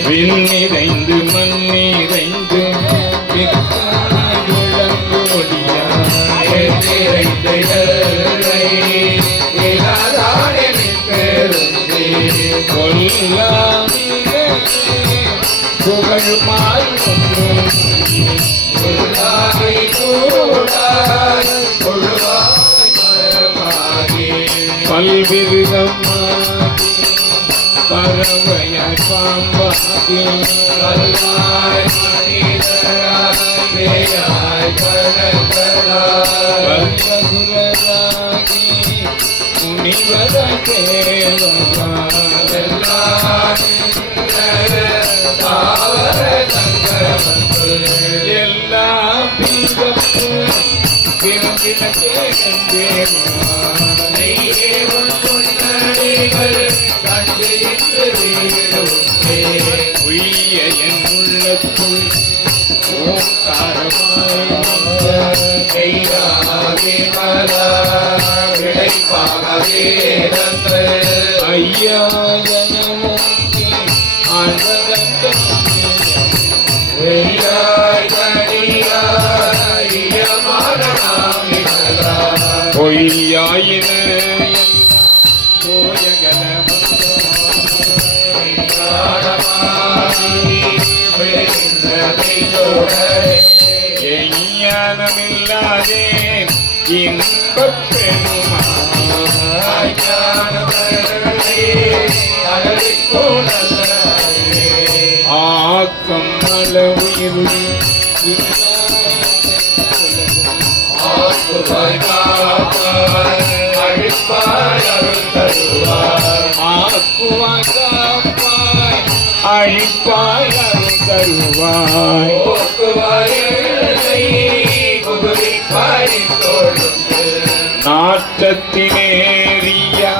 விண்ணிறைந்து மண்ணிறைந்து விளங்கு புகழுமாய் பறவையாய் பாம்பாகி வல்லகுரராகி முனிவர தேவா எல்லா பிறப்பு உய்ய என் உள்ளத்துள் ஓங்காரமாய் ஐயா பொய்யாயின ஞானமில்லாதே இன்பப் பெருமாய் ஆக்கம் அளவு ஆக்குவாய் அழிப்பாய் அருள் தருவாய். நாட்டத்தினேறியா